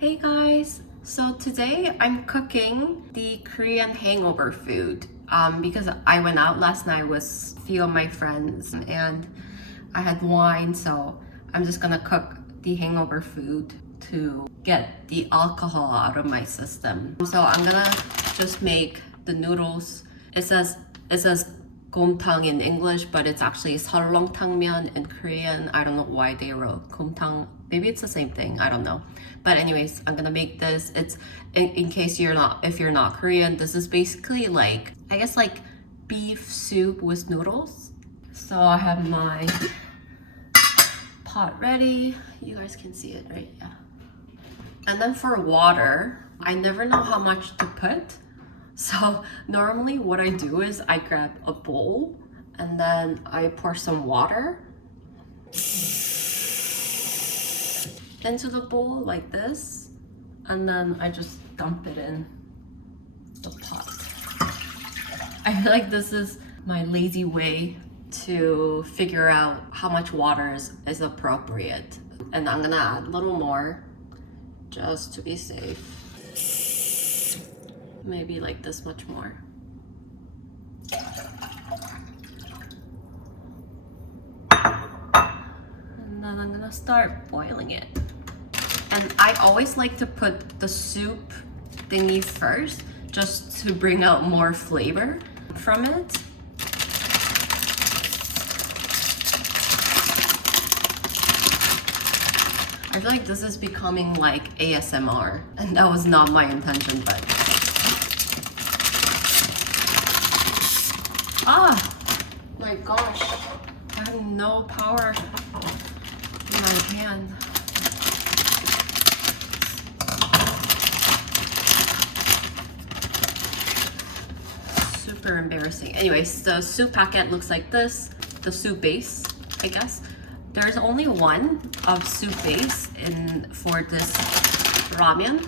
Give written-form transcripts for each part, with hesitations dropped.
Hey guys! So today I'm cooking the Korean hangover food because I went out last night with a few of my friends and I had wine, so I'm just gonna cook the hangover food to get the alcohol out of my system. So I'm gonna just make the noodles. It says 곰탕 in English, but it's actually 설렁탕면 in Korean. I don't know why they wrote 곰탕. Maybe it's the same thing. I don't know. But anyways, I'm gonna make this. It's in case if you're not Korean, this is basically like, I guess like beef soup with noodles. So I have my pot ready. You guys can see it, right? Yeah. And then for water, I never know how much to put. So normally what I do is I grab a bowl and then I pour some water into the bowl like this, and then I just dump it in the pot. I feel like this is my lazy way to figure out how much water is appropriate. And I'm gonna add a little more just to be safe. Maybe like this much more. And then I'm gonna start boiling it. And I always like to put the soup thingy first, just to bring out more flavor from it. I feel like this is becoming like ASMR, and that was not my intention, but my gosh, I have no power in my hand. Super embarrassing. Anyways, the soup packet looks like this. The soup base, I guess. There's only one of soup base for this ramen.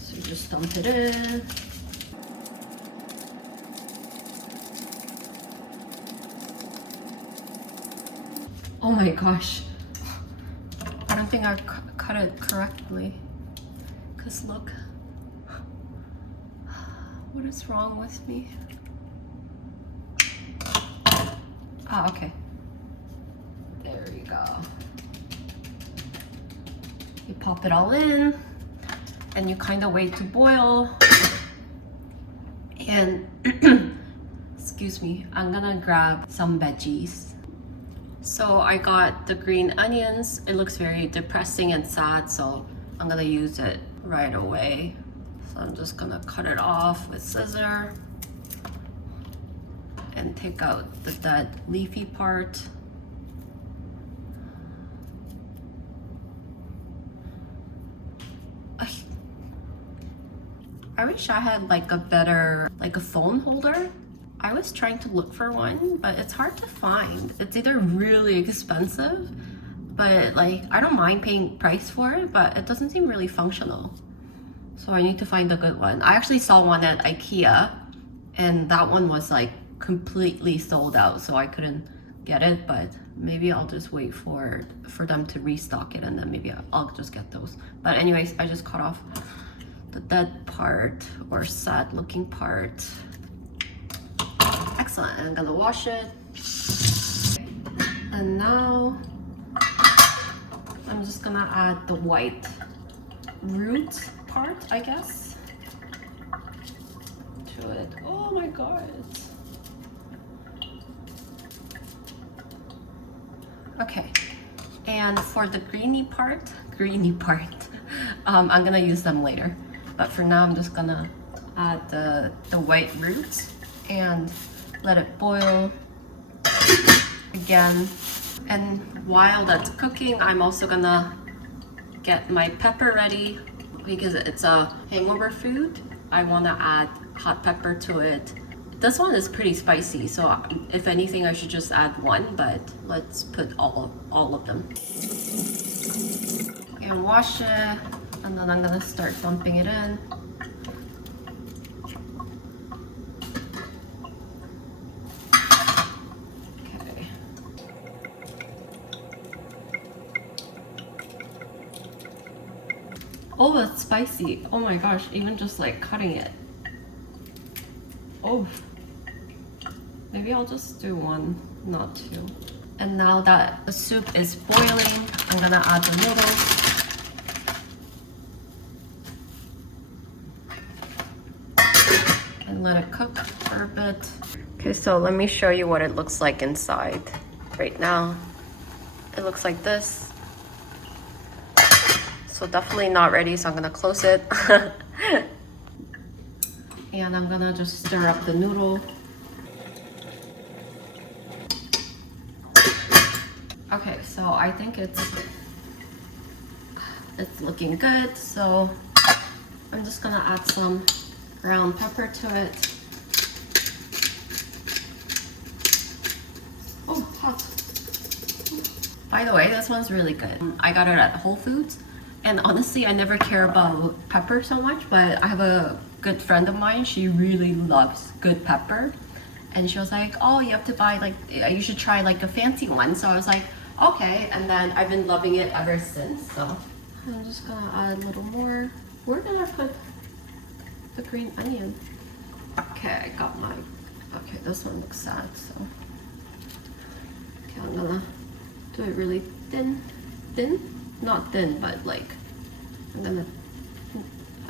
So you just dump it in. Oh my gosh. I don't think I cut it correctly. Cause look. What is wrong with me? Okay. There you go. You pop it all in and you kind of wait to boil. And excuse me, I'm gonna grab some veggies. So I got the green onions. It looks very depressing and sad, so I'm gonna use it right away. So I'm just gonna cut it off with scissor and take out the dead leafy part. I wish I had like a phone holder. I was trying to look for one, but it's hard to find. It's either really expensive, but like I don't mind paying price for it, but it doesn't seem really functional. So I need to find a good one. I actually saw one at IKEA and that one was like completely sold out, so I couldn't get it, but maybe I'll just wait for them to restock it and then maybe I'll just get those. But anyways, I just cut off the dead part or sad looking part. Excellent. I'm gonna wash it. And now I'm just gonna add the white root part, I guess, to it. Oh my god. Okay. And for the greeny part, I'm gonna use them later. But for now, I'm just gonna add the white roots and let it boil again. And while that's cooking, I'm also gonna get my pepper ready because it's a hangover food. I wanna add hot pepper to it. This one is pretty spicy, so if anything, I should just add one, but let's put all of them. And wash it, and then I'm gonna start dumping it in. Oh, that's spicy. Oh my gosh, even just like cutting it. Oh. Maybe I'll just do one, not two. And now that the soup is boiling, I'm gonna add the noodles. And let it cook for a bit. Okay, so let me show you what it looks like inside. Right now, it looks like this. So definitely not ready, so I'm gonna close it. And I'm gonna just stir up the noodle. Okay, so I think it's looking good. So I'm just gonna add some ground pepper to it. Oh, hot. By the way, this one's really good. I got it at Whole Foods. And honestly, I never care about pepper so much, but I have a good friend of mine. She really loves good pepper. And she was like, oh, you have to buy like, you should try like a fancy one. So I was like, okay. And then I've been loving it ever since. So I'm just gonna add a little more. Where did I put the green onion? Okay, I got my, okay, this one looks sad, so. Okay, I'm gonna do it really thin. Not thin, but like, I'm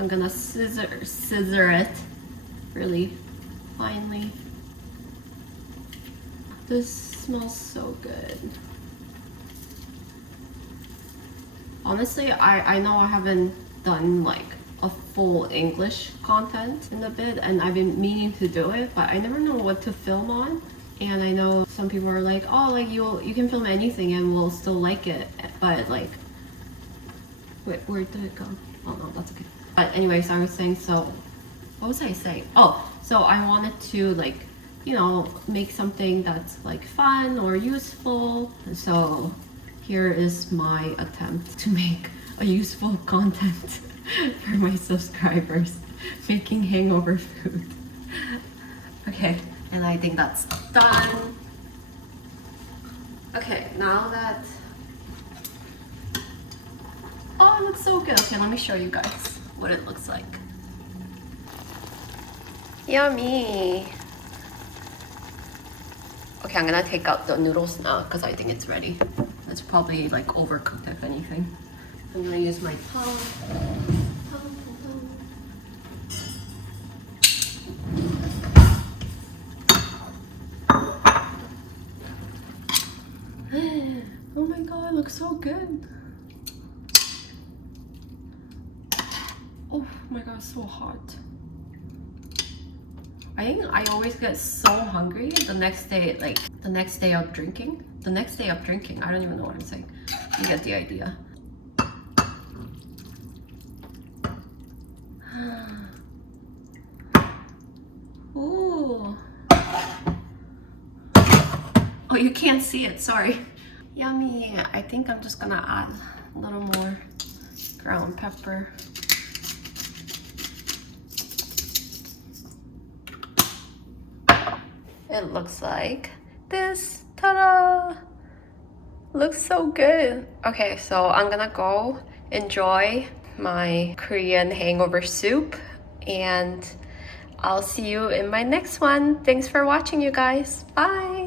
gonna scissor it really finely. This smells so good. Honestly, I know I haven't done like a full English content in a bit, and I've been meaning to do it, but I never know what to film on. And I know some people are like, oh, like you can film anything and we'll still like it, but like, wait, where did it go? Oh no, that's okay. But anyways, I was saying, so what was I saying? Oh, so I wanted to like, you know, make something that's like fun or useful. So here is my attempt to make a useful content for my subscribers, making hangover food. Okay, and I think that's done. Okay, now that, oh, it looks so good. Okay, let me show you guys what it looks like. Yummy. Okay, I'm gonna take out the noodles now because I think it's ready. It's probably like overcooked if anything. I'm gonna use my tongue. Oh my god, it looks so good. Oh my god, it's so hot. I think I always get so hungry the next day, like the next day of drinking. I don't even know what I'm saying. You get the idea. Ooh. Oh, you can't see it, sorry. Yummy. I think I'm just gonna add a little more ground pepper. It looks like this. Ta-da! Looks so good. Okay, so I'm gonna go enjoy my Korean hangover soup, and I'll see you in my next one. Thanks for watching, you guys. Bye!